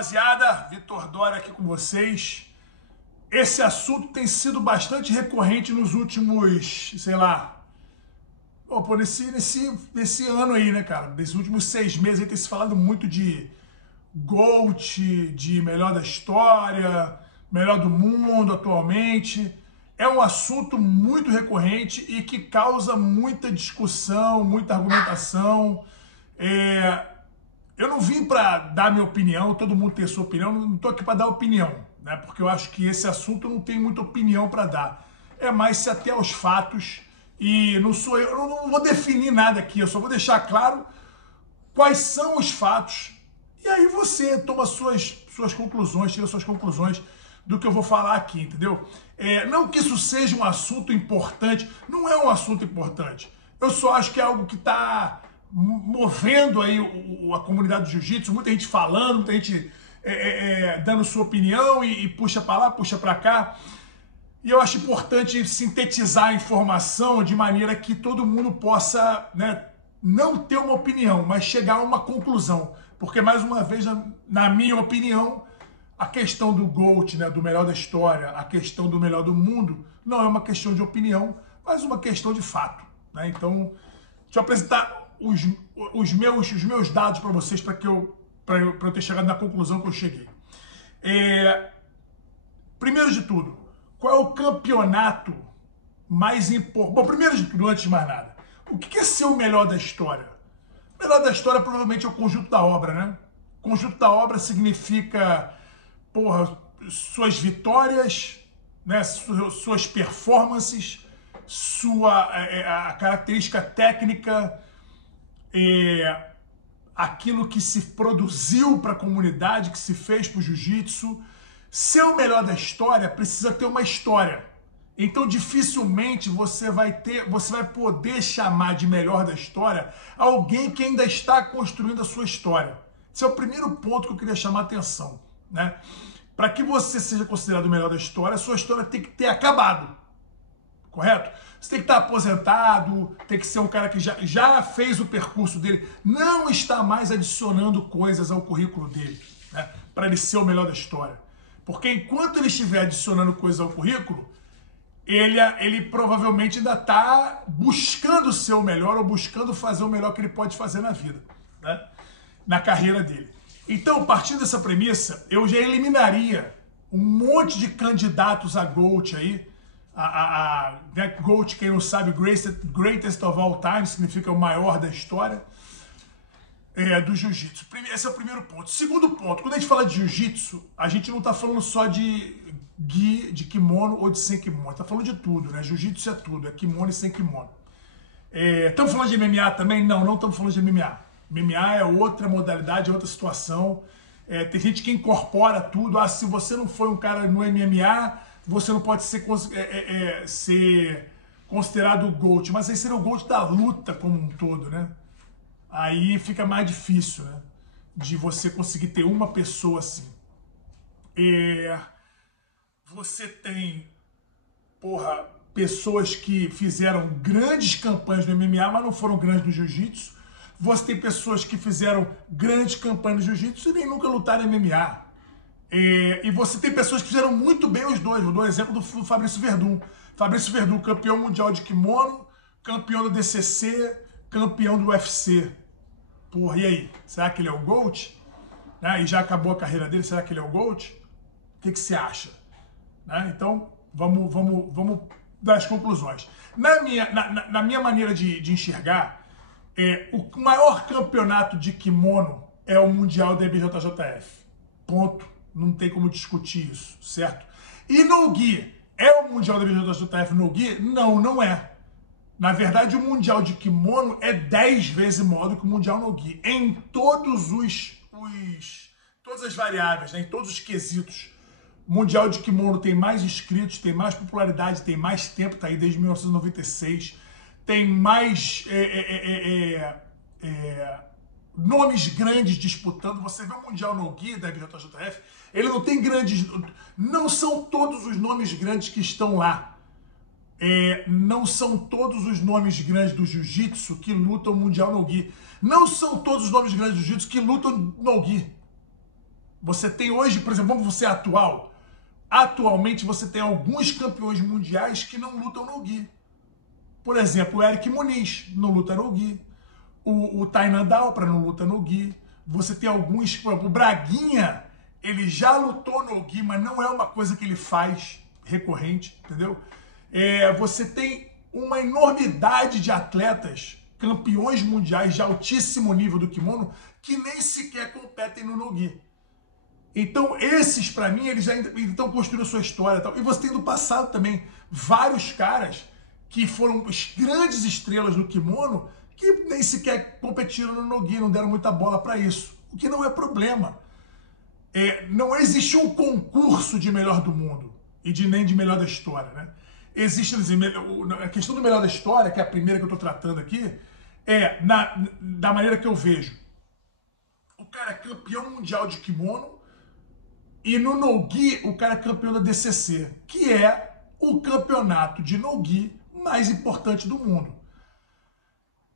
rapaziada, Vitor Dória aqui com vocês. Esse assunto tem sido bastante recorrente nos últimos, sei lá, nesse ano aí, né, cara? Nesses últimos 6 meses aí tem se falado muito de GOAT, de melhor da história, melhor do mundo atualmente. É um assunto muito recorrente e que causa muita discussão, muita argumentação. Eu não vim para dar minha opinião, todo mundo tem a sua opinião, não estou aqui para dar opinião, né? Porque eu acho que esse assunto não tem muita opinião para dar. É mais se ater aos fatos e eu não vou definir nada aqui, eu só vou deixar claro quais são os fatos e aí você toma suas conclusões, tira suas conclusões do que eu vou falar aqui, entendeu? Não que isso seja um assunto importante, não é um assunto importante. Eu só acho que é algo que está movendo aí a comunidade do jiu-jitsu, muita gente falando, muita gente dando sua opinião e puxa para lá, puxa para cá. E eu acho importante sintetizar a informação de maneira que todo mundo possa, né, não ter uma opinião, mas chegar a uma conclusão. Porque, mais uma vez, na minha opinião, a questão do GOAT, né, do melhor da história, a questão do melhor do mundo, não é uma questão de opinião, mas uma questão de fato, né? Então, deixa eu apresentar os meus dados para vocês, para eu ter chegado na conclusão que eu cheguei. Primeiro de tudo, qual é o campeonato mais importante? Bom, primeiro de tudo, antes de mais nada, o que é ser o melhor da história? O melhor da história provavelmente é o conjunto da obra, né? O conjunto da obra significa, suas vitórias, né? Suas performances, a característica técnica, aquilo que se produziu para a comunidade, que se fez para o jiu-jitsu. Ser o melhor da história precisa ter uma história. Então dificilmente você vai poder chamar de melhor da história alguém que ainda está construindo a sua história. Esse é o primeiro ponto que eu queria chamar a atenção, né? Para que você seja considerado o melhor da história, a sua história tem que ter acabado. Correto? Você tem que estar aposentado, tem que ser um cara que já fez o percurso dele, não está mais adicionando coisas ao currículo dele, né, para ele ser o melhor da história. Porque enquanto ele estiver adicionando coisas ao currículo, ele provavelmente ainda está buscando ser o melhor ou buscando fazer o melhor que ele pode fazer na vida, né, na carreira dele. Então, partindo dessa premissa, eu já eliminaria um monte de candidatos a GOAT aí. GOAT, quem não sabe, Greatest of All Time, significa o maior da história do jiu-jitsu. Esse é o primeiro ponto. Segundo ponto, quando a gente fala de jiu-jitsu, a gente não está falando só de gi, de kimono ou de sem kimono. Está falando de tudo, né? Jiu-jitsu é tudo, é kimono e sem kimono. Estamos falando de MMA também? Não estamos falando de MMA. MMA é outra modalidade, é outra situação. Tem gente que incorpora tudo. Se você não foi um cara no MMA, você não pode ser considerado o GOAT, mas aí seria o GOAT da luta como um todo, né? Aí fica mais difícil, né, de você conseguir ter uma pessoa assim. Você tem, pessoas que fizeram grandes campanhas no MMA, mas não foram grandes no jiu-jitsu. Você tem pessoas que fizeram grandes campanhas no jiu-jitsu e nem nunca lutaram em MMA. E você tem pessoas que fizeram muito bem os dois. Eu dou o exemplo do Fabrício Werdum. Fabrício Werdum, campeão mundial de kimono, campeão do DCC, campeão do UFC. E aí? Será que ele é o GOAT? Né? E já acabou a carreira dele, será que ele é o GOAT? O que você acha? Né? Então, vamos dar as conclusões. Na minha maneira de enxergar, o maior campeonato de kimono é o Mundial da IBJJF. Ponto. Não tem como discutir isso, certo? E no gi, é o Mundial da IBJJF no gi? Não é. Na verdade, o Mundial de Kimono é 10 vezes maior do que o Mundial no gi. Em todas as variáveis, né? Em todos os quesitos. O Mundial de Kimono tem mais inscritos, tem mais popularidade, tem mais tempo, tá aí desde 1996. Tem mais nomes grandes disputando. Você vê o Mundial no gi da IBJJF, ele não tem grandes... Não são todos os nomes grandes que estão lá. Não são todos os nomes grandes do jiu-jitsu que lutam o Mundial no gi. Não são todos os nomes grandes do jiu-jitsu que lutam no gi. Você tem hoje, por exemplo, vamos ser atual. Atualmente você tem alguns campeões mundiais que não lutam no gi. Por exemplo, o Eric Muniz não luta no gi. O Tainan Dalpra não luta no gi. Você tem alguns, por exemplo, o Braguinha, ele já lutou no gi, mas não é uma coisa que ele faz recorrente, entendeu? Você tem uma enormidade de atletas, campeões mundiais de altíssimo nível do kimono, que nem sequer competem no no-gi. Então, esses, para mim, eles ainda estão construindo a sua história e tal. E você tem do passado também vários caras que foram as grandes estrelas do kimono que nem sequer competiram no no-gi, não deram muita bola para isso. O que não é problema. Não existe um concurso de melhor do mundo e nem de melhor da história, né? Existe, a questão do melhor da história, que é a primeira que eu estou tratando aqui, da maneira que eu vejo. O cara é campeão mundial de kimono e no no-gi o cara é campeão da DCC, que é o campeonato de no-gi mais importante do mundo.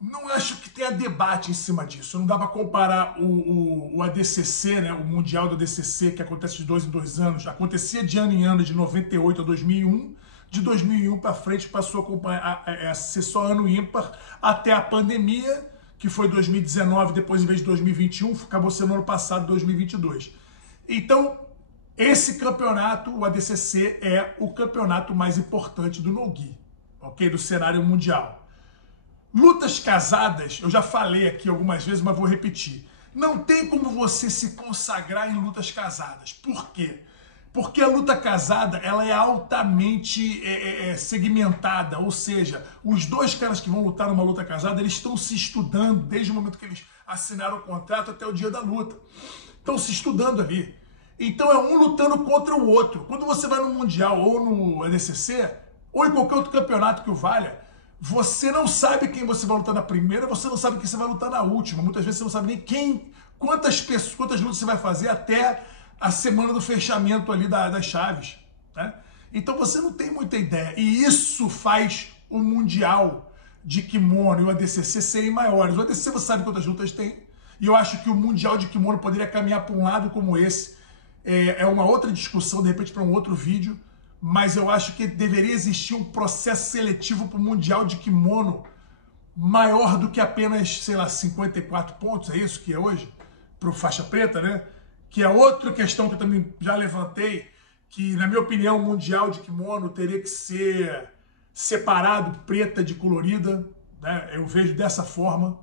Não acho que tenha debate em cima disso. Não dá para comparar o ADCC, né, o Mundial do ADCC, que acontece de 2 em 2 anos. Acontecia de ano em ano, de 98 a 2001. De 2001 para frente passou a ser só ano ímpar até a pandemia, que foi 2019, depois em vez de 2021, acabou sendo ano passado, 2022. Então, esse campeonato, o ADCC, é o campeonato mais importante do no-gi, ok? Do cenário mundial. Lutas casadas, eu já falei aqui algumas vezes, mas vou repetir. Não tem como você se consagrar em lutas casadas. Por quê? Porque a luta casada ela é altamente segmentada, ou seja, os dois caras que vão lutar numa luta casada, eles estão se estudando desde o momento que eles assinaram o contrato até o dia da luta. Estão se estudando ali. Então é um lutando contra o outro. Quando você vai no Mundial ou no ADCC, ou em qualquer outro campeonato que o valha, você não sabe quem você vai lutar na primeira, você não sabe quem você vai lutar na última. Muitas vezes você não sabe nem quantas lutas você vai fazer até a semana do fechamento ali das chaves, né? Então você não tem muita ideia. E isso faz o Mundial de Kimono e o ADCC serem maiores. O ADCC você sabe quantas lutas tem. E eu acho que o Mundial de Kimono poderia caminhar para um lado como esse. É uma outra discussão, de repente, para um outro vídeo. Mas eu acho que deveria existir um processo seletivo para o Mundial de Kimono maior do que apenas, sei lá, 54 pontos, é isso que é hoje? Para o faixa preta, né? Que é outra questão que eu também já levantei, que, na minha opinião, o Mundial de Kimono teria que ser separado, preta de colorida, né? Eu vejo dessa forma,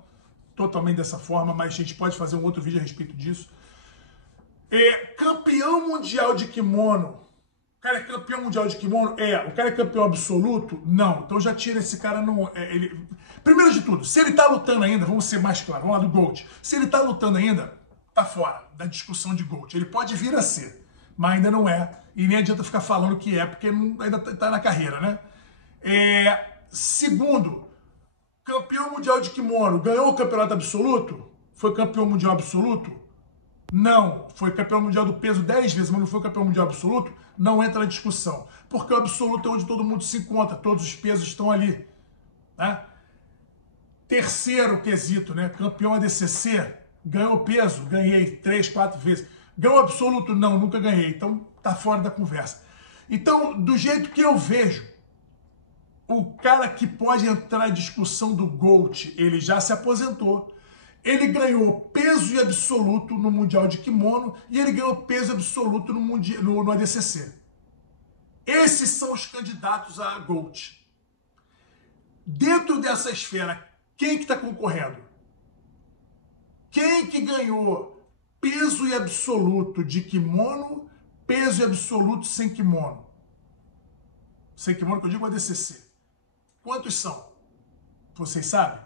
totalmente dessa forma, mas a gente pode fazer um outro vídeo a respeito disso. Campeão mundial de kimono. O cara é campeão mundial de kimono? O cara é campeão absoluto? Não. Então já tira esse cara. Primeiro de tudo, se ele tá lutando ainda, vamos ser mais claros, vamos lá do GOAT. Se ele tá lutando ainda, tá fora da discussão de GOAT. Ele pode vir a ser, mas ainda não é. E nem adianta ficar falando que é, porque ainda tá na carreira, né? Segundo, campeão mundial de kimono, ganhou o campeonato absoluto? Foi campeão mundial absoluto? Não. Foi campeão mundial do peso 10 vezes, mas não foi campeão mundial absoluto? Não entra na discussão. Porque o absoluto é onde todo mundo se encontra, todos os pesos estão ali, né? Terceiro quesito, né? Campeão ADCC, ganhou peso? Ganhei 3, 4 vezes. Ganhou absoluto? Não, nunca ganhei. Então tá fora da conversa. Então, do jeito que eu vejo, o cara que pode entrar na discussão do GOAT, ele já se aposentou. Ele ganhou peso e absoluto no Mundial de Kimono e ele ganhou peso absoluto no ADCC. Esses são os candidatos a GOAT. Dentro dessa esfera, quem que está concorrendo? Quem que ganhou peso e absoluto de kimono, peso e absoluto sem kimono? Sem kimono que eu digo ADCC. Quantos são? Vocês sabem?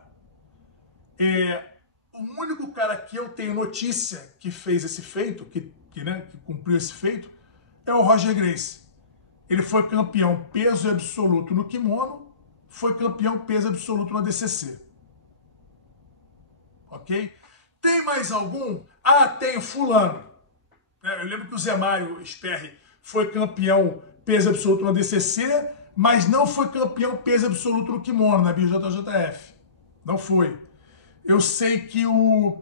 O único cara que eu tenho notícia que fez esse feito, que cumpriu esse feito, é o Roger Gracie. Ele foi campeão peso absoluto no kimono, foi campeão peso absoluto no ADCC. Ok? Tem mais algum? Tem o fulano. Eu lembro que o Zé Mário Sperry foi campeão peso absoluto no ADCC, mas não foi campeão peso absoluto no kimono, na BJJF. Não foi. Eu sei que o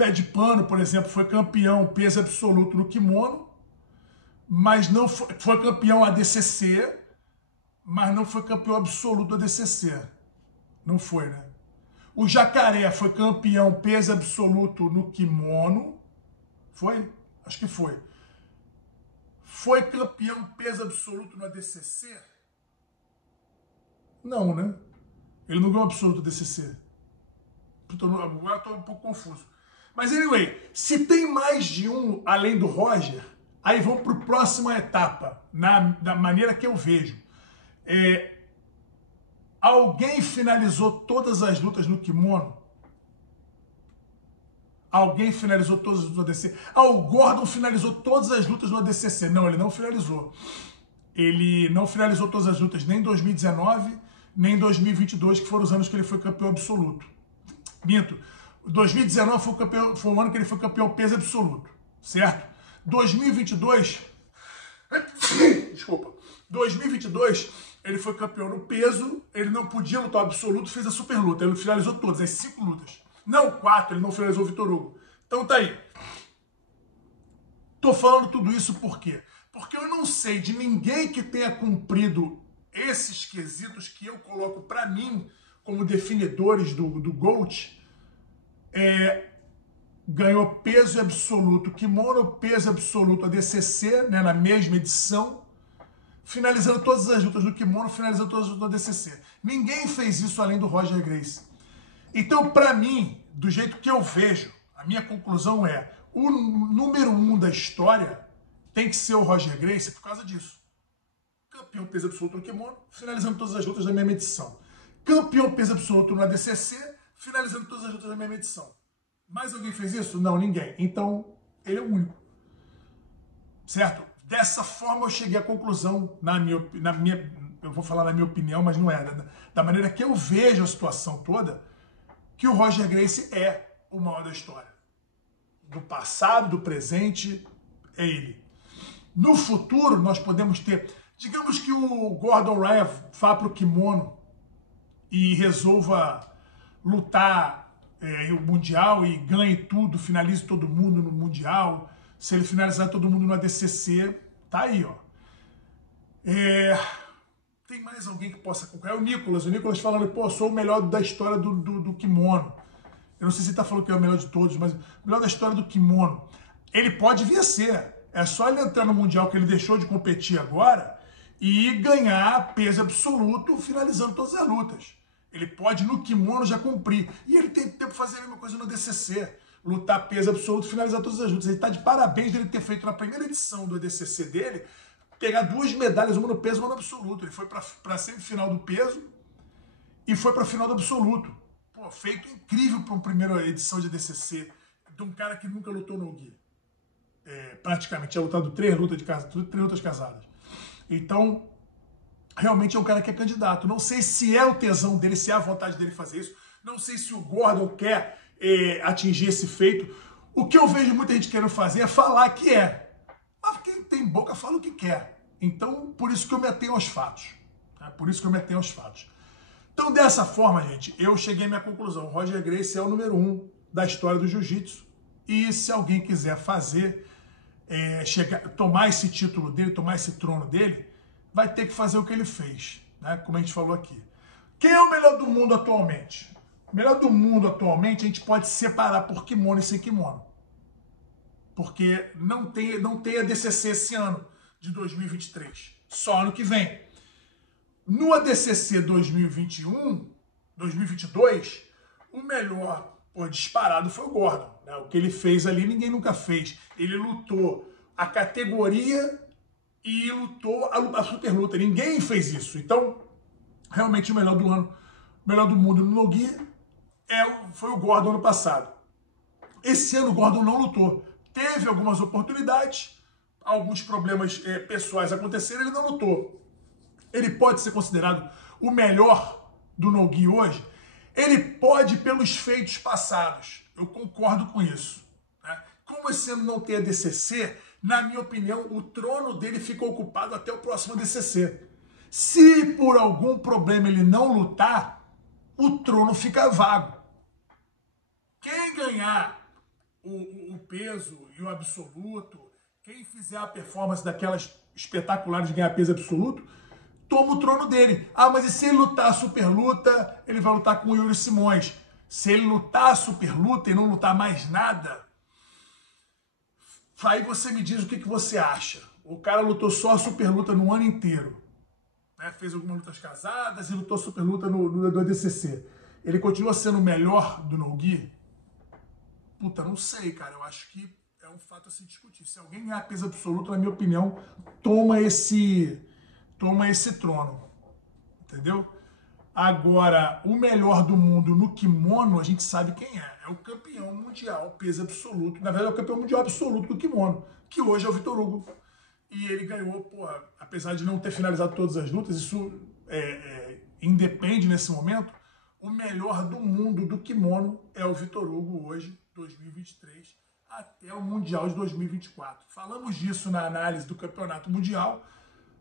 Pé de Pano, por exemplo, foi campeão peso absoluto no kimono, mas não foi campeão ADCC, mas não foi campeão absoluto ADCC. Não foi, né? O Jacaré foi campeão peso absoluto no kimono. Foi? Acho que foi. Foi campeão peso absoluto no ADCC? Não, né? Ele não ganhou absoluto ADCC. Agora estou um pouco confuso. Mas, anyway, se tem mais de um além do Roger, aí vamos para a próxima etapa, da maneira que eu vejo. Alguém finalizou todas as lutas no kimono? Alguém finalizou todas as lutas no ADCC? O Gordon finalizou todas as lutas no ADCC. Não, ele não finalizou. Ele não finalizou todas as lutas nem em 2019, nem em 2022, que foram os anos que ele foi campeão absoluto. Minto. 2019 foi o ano que ele foi campeão peso absoluto, certo? 2022, desculpa, 2022 ele foi campeão no peso, ele não podia lutar absoluto, fez a super luta, ele finalizou todas, as 5 lutas. Não, 4, ele não finalizou o Vitor Hugo. Então tá aí. Tô falando tudo isso por quê? Porque eu não sei de ninguém que tenha cumprido esses quesitos que eu coloco pra mim como definidores do GOAT. Ganhou peso absoluto kimono, peso absoluto ADCC, né, na mesma edição, finalizando todas as lutas do kimono, finalizando todas as lutas do ADCC. Ninguém fez isso além do Roger Gracie. Então, para mim, do jeito que eu vejo, a minha conclusão é: o número 1 da história tem que ser o Roger Gracie por causa disso. Campeão peso absoluto no kimono, finalizando todas as lutas da mesma edição. Campeão peso absoluto no ADCC, finalizando todas as lutas da mesma edição. Mais alguém fez isso? Não, ninguém. Então, ele é o único. Certo? Dessa forma eu cheguei à conclusão, eu vou falar na minha opinião, mas não é, da maneira que eu vejo a situação toda, que o Roger Gracie é o maior da história. Do passado, do presente, é ele. No futuro, nós podemos ter, digamos que o Gordon Ryan vá para o kimono e resolva lutar o Mundial e ganhe tudo, finalize todo mundo no Mundial. Se ele finalizar todo mundo no ADCC, tá aí, ó. Tem mais alguém que possa concorrer? O Nicolas falando, pô, sou o melhor da história do kimono. Eu não sei se ele tá falando que é o melhor de todos, mas o melhor da história do kimono. Ele pode vir a ser. É só ele entrar no Mundial, que ele deixou de competir agora, e ganhar peso absoluto, finalizando todas as lutas. Ele pode, no kimono, já cumprir. E ele tem tempo para fazer a mesma coisa no ADCC. Lutar peso absoluto, finalizar todas as lutas. Ele está de parabéns de ele ter feito na primeira edição do ADCC dele, pegar 2 medalhas, uma no peso e uma no absoluto. Ele foi para a semifinal do peso e foi para a final do absoluto. Pô, feito incrível para uma primeira edição de ADCC, de um cara que nunca lutou no Gui. Praticamente, tinha lutado 3 lutas casadas. Então, realmente é um cara que é candidato. Não sei se é o tesão dele, se é a vontade dele fazer isso. Não sei se o Gordon quer atingir esse feito. O que eu vejo muita gente querendo fazer é falar que é. Mas quem tem boca fala o que quer. Então, por isso que eu me atenho aos fatos. Tá? Por isso que eu me atenho aos fatos. Então, dessa forma, gente, eu cheguei à minha conclusão. O Roger Gracie é o número 1 da história do jiu-jitsu. E se alguém quiser fazer, tomar esse título dele, tomar esse trono dele, vai ter que fazer o que ele fez, né? Como a gente falou aqui. Quem é o melhor do mundo atualmente? O melhor do mundo atualmente a gente pode separar por kimono e sem kimono. Porque não tem ADCC esse ano de 2023. Só ano que vem. No ADCC 2021, 2022, o melhor disparado foi o Gordon. Né? O que ele fez ali ninguém nunca fez. Ele lutou a categoria e lutou a super luta. Ninguém fez isso. Então, realmente o melhor do ano, o melhor do mundo no Nogi foi o Gordon ano passado. Esse ano o Gordon não lutou. Teve algumas oportunidades, alguns problemas pessoais aconteceram, ele não lutou. Ele pode ser considerado o melhor do Nogi hoje? Ele pode pelos feitos passados. Eu concordo com isso. Né? Como esse ano não tem ADCC, na minha opinião, o trono dele fica ocupado até o próximo ADCC. Se por algum problema ele não lutar, o trono fica vago. Quem ganhar o peso e o absoluto, quem fizer a performance daquelas espetaculares de ganhar peso absoluto, toma o trono dele. Ah, mas e se ele lutar a super luta, ele vai lutar com o Yuri Simões. Se ele lutar a super luta e não lutar mais nada, aí você me diz o que você acha. O cara lutou só a super luta no ano inteiro. Né? Fez algumas lutas casadas e lutou super luta no ADCC. Ele continua sendo o melhor do no-gi? Puta, não sei, cara. Eu acho que é um fato a se discutir. Se alguém ganhar peso absoluto, na minha opinião, toma esse trono. Entendeu? Agora, o melhor do mundo no kimono, a gente sabe quem é. É o campeão mundial peso absoluto. Na verdade, é o campeão mundial absoluto do kimono, que hoje é o Vitor Hugo. E ele ganhou, porra, apesar de não ter finalizado todas as lutas, isso independe nesse momento. O melhor do mundo do kimono é o Vitor Hugo hoje, 2023, até o Mundial de 2024. Falamos disso na análise do Campeonato Mundial.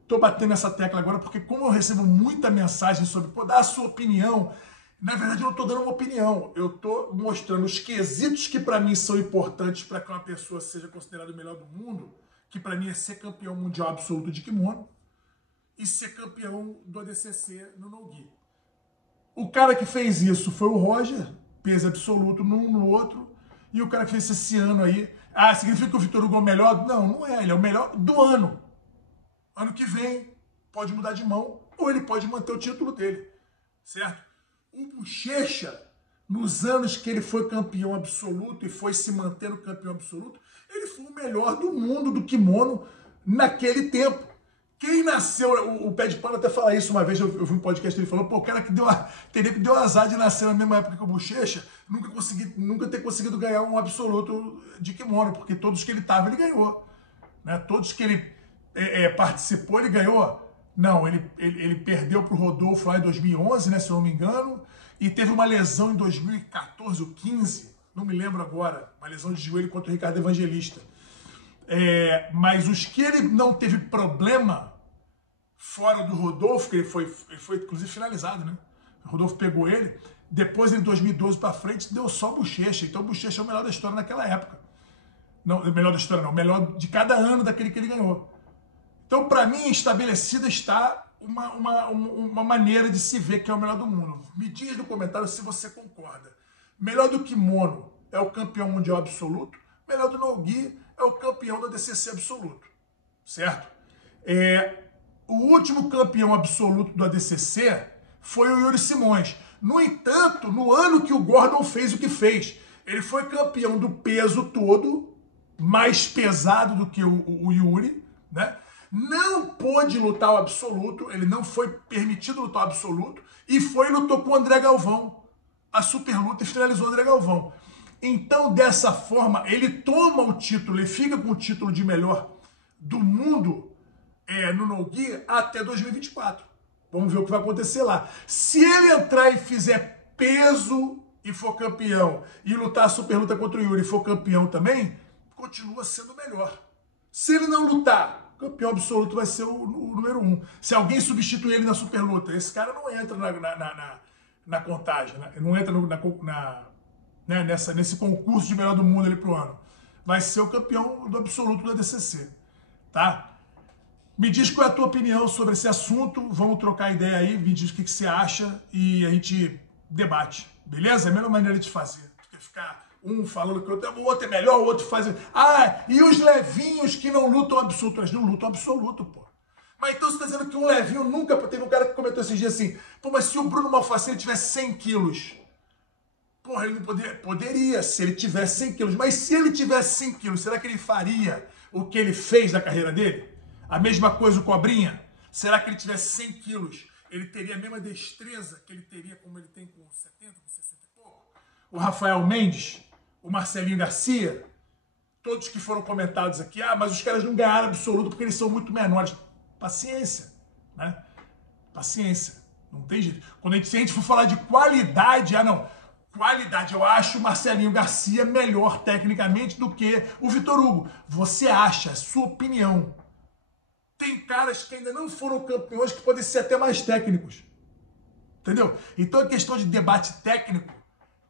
Estou batendo essa tecla agora porque como eu recebo muita mensagem sobre, pô, dá a sua opinião. Na verdade, eu não estou dando uma opinião. Eu estou mostrando os quesitos que para mim são importantes para que uma pessoa seja considerada o melhor do mundo, que para mim é ser campeão mundial absoluto de kimono e ser campeão do ADCC no no-gi. O cara que fez isso foi o Roger, peso absoluto num no outro, e o cara que fez esse ano aí, significa que o Vitor Hugo é o melhor? Não, não é, ele é o melhor do ano. Ano que vem pode mudar de mão ou ele pode manter o título dele, certo? O Bochecha, nos anos que ele foi campeão absoluto e foi se mantendo campeão absoluto, ele foi o melhor do mundo do kimono naquele tempo. Quem nasceu, o Pé de Pano até fala isso uma vez, eu vi um podcast, ele falou, pô, o cara que teria que deu azar de nascer na mesma época que o Bochecha, nunca ter conseguido ganhar um absoluto de kimono, porque todos que ele tava, ele ganhou. Né? Todos que ele participou, ele ganhou. Não, ele perdeu para o Rodolfo lá em 2011, né, se eu não me engano, e teve uma lesão em 2014 ou 15, não me lembro agora, uma lesão de joelho contra o Ricardo Evangelista. Mas os que ele não teve problema, fora do Rodolfo, que ele foi inclusive finalizado, né? O Rodolfo pegou ele, depois em 2012 para frente deu só Bochecha, então o Bochecha é o melhor da história naquela época. Não, o melhor da história não, o melhor de cada ano daquele que ele ganhou. Então, para mim, estabelecida está uma maneira de se ver que é o melhor do mundo. Me diz no comentário se você concorda. Melhor do kimono é o campeão mundial absoluto, melhor do no-gi é o campeão do ADCC absoluto, certo? O último campeão absoluto do ADCC foi o Yuri Simões. No entanto, no ano que o Gordon fez o que fez, ele foi campeão do peso todo, mais pesado do que o Yuri, né? Não pôde lutar o absoluto, ele não foi permitido lutar o absoluto, e lutou com o André Galvão, a super luta, e finalizou o André Galvão. Então, dessa forma, ele toma o título, ele fica com o título de melhor do mundo no no-gi até 2024. Vamos ver o que vai acontecer lá. Se ele entrar e fizer peso e for campeão, e lutar a super luta contra o Yuri e for campeão também, continua sendo melhor. Se ele não lutar, o campeão absoluto vai ser o número 1. Se alguém substituir ele na super luta, esse cara não entra na contagem, né? Não entra nesse concurso de melhor do mundo ali pro ano. Vai ser o campeão do absoluto do ADCC, tá? Me diz qual é a tua opinião sobre esse assunto, vamos trocar ideia aí, me diz o que você acha e a gente debate, beleza? É a melhor maneira de fazer, do que ficar um falando que o outro é melhor, o outro faz... e os levinhos que não lutam absoluto, eles não lutam absoluto, pô. Mas então você está dizendo que um levinho nunca... Teve um cara que comentou esses dias assim, pô, mas se o Bruno Malfacine tivesse 100 quilos... Porra, ele não poderia se ele tivesse 100 quilos. Mas se ele tivesse 100 quilos, será que ele faria o que ele fez na carreira dele? A mesma coisa o Cobrinha? Será que ele tivesse 100 quilos, ele teria a mesma destreza que ele teria como ele tem com 70, com 60 e pouco? O Rafael Mendes, o Marcelinho Garcia, todos que foram comentados aqui, mas os caras não ganharam absoluto porque eles são muito menores. Paciência, né? Paciência. Não tem jeito. Se a gente for falar de qualidade, qualidade, eu acho o Marcelinho Garcia melhor tecnicamente do que o Vitor Hugo. Você acha, é sua opinião. Tem caras que ainda não foram campeões que podem ser até mais técnicos. Entendeu? Então, a questão de debate técnico,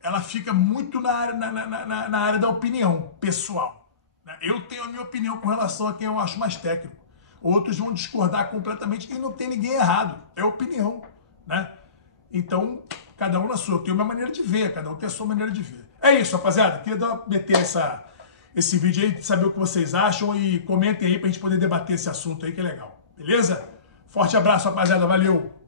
ela fica muito na área da opinião pessoal. Né? Eu tenho a minha opinião com relação a quem eu acho mais técnico. Outros vão discordar completamente e não tem ninguém errado. É opinião, né? Então, cada um na sua. Eu tenho a minha maneira de ver, cada um tem a sua maneira de ver. É isso, rapaziada. Queria meter esse vídeo aí, saber o que vocês acham e comentem aí pra gente poder debater esse assunto aí, que é legal. Beleza? Forte abraço, rapaziada. Valeu!